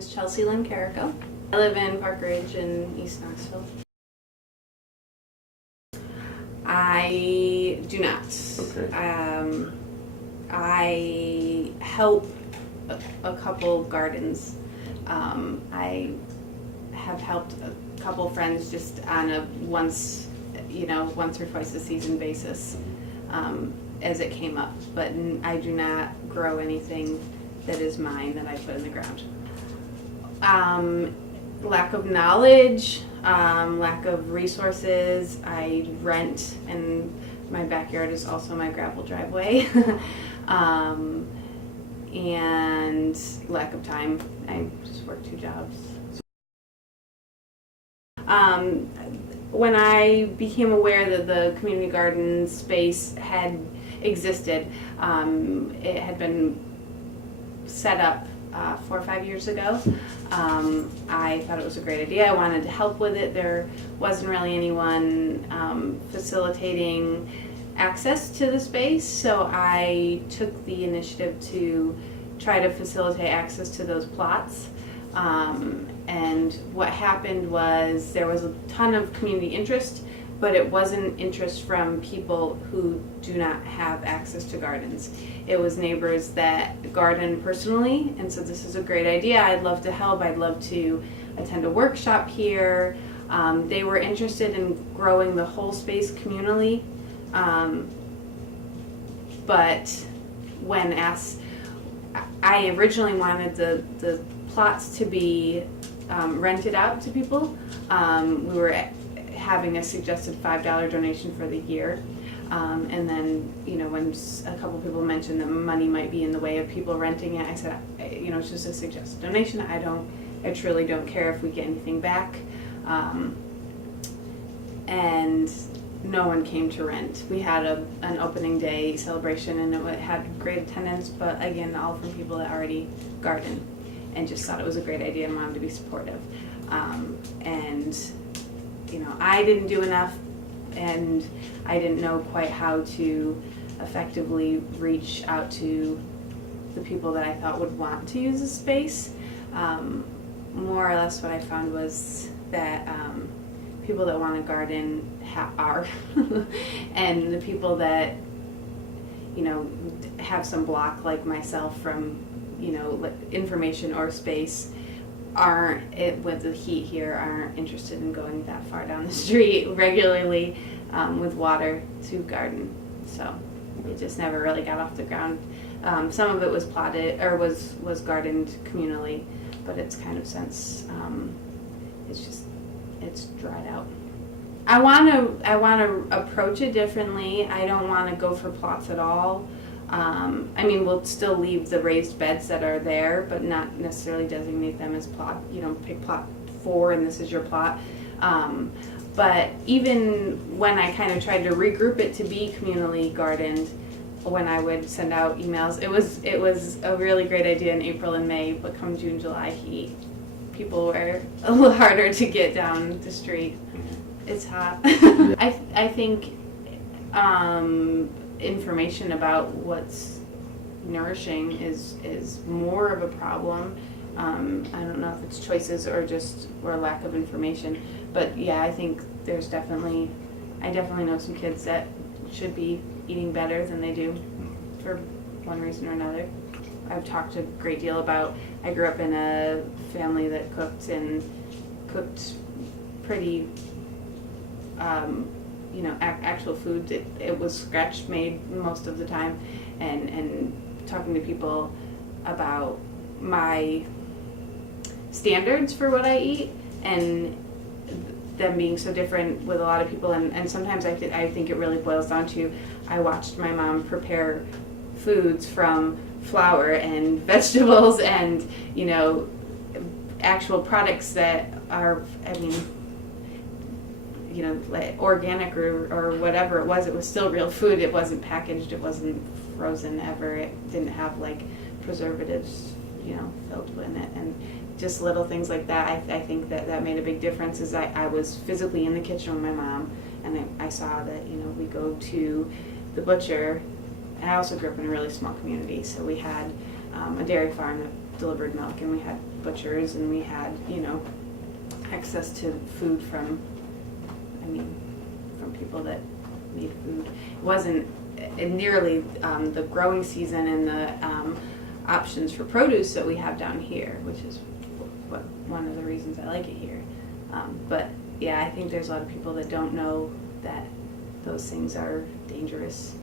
is Chelsea Caraco. I live in Park Ridge in East Knoxville. I do not. Okay. I help a couple gardens. I have helped a couple friends just on a once or twice a season basis as it came up. But I do not grow anything that is mine that I put in the ground. Lack of knowledge, lack of resources. I rent, and my backyard is also my gravel driveway. And lack of time. I just work 2 jobs. When I became aware that the community garden space had existed, it had been set up 4 or 5 years ago. I thought it was a great idea. I wanted to help with it. There wasn't really anyone facilitating access to the space, so I took the initiative to try to facilitate access to those plots. And what happened was there was a ton of community interest, but it wasn't interest from people who do not have access to gardens. It was neighbors that garden personally and said, this is a great idea, I'd love to help, I'd love to attend a workshop here. They were interested in growing the whole space communally, but when asked, I originally wanted the plots to be rented out to people. We were having a suggested $5 donation for the year. And then, when a couple people mentioned that money might be in the way of people renting it, I said, it's just a suggested donation. I truly don't care if we get anything back. And no one came to rent. We had an opening day celebration, and it had great attendance, but again, all from people that already garden and just thought it was a great idea and wanted to be supportive. And I didn't do enough, and I didn't know quite how to effectively reach out to the people that I thought would want to use the space. More or less what I found was that people that want to garden are, and the people that have some block like myself from information or space aren't, with the heat here, aren't interested in going that far down the street regularly with water to garden. So it just never really got off the ground. Some of it was plotted or was gardened communally, but it's kind of since it's dried out. I want to approach it differently. I don't want to go for plots at all. We'll still leave the raised beds that are there, but not necessarily designate them as plot. Pick plot 4 and this is your plot. But even when I kind of tried to regroup it to be communally gardened, when I would send out emails, it was a really great idea in April and May, but come June, July heat, people were a little harder to get down the street. It's hot. I think information about what's nourishing is more of a problem. I don't know if it's choices or lack of information, but yeah, I think I definitely know some kids that should be eating better than they do for one reason or another. I've talked a great deal about, I grew up in a family that cooked pretty actual food. It was scratch made most of the time, and talking to people about my standards for what I eat and them being so different with a lot of people, and sometimes I think it really boils down to, I watched my mom prepare foods from flour and vegetables and actual products that are like organic or whatever it was still real food. It wasn't packaged, it wasn't frozen ever, it didn't have like preservatives filled in it, and just little things like that. I think that made a big difference. Is I was physically in the kitchen with my mom, and I saw that we go to the butcher, and I also grew up in a really small community, so we had a dairy farm that delivered milk, and we had butchers, and we had, access to food from people that need food. It wasn't nearly the growing season and the options for produce that we have down here, which is one of the reasons I like it here. But yeah, I think there's a lot of people that don't know that those things are dangerous.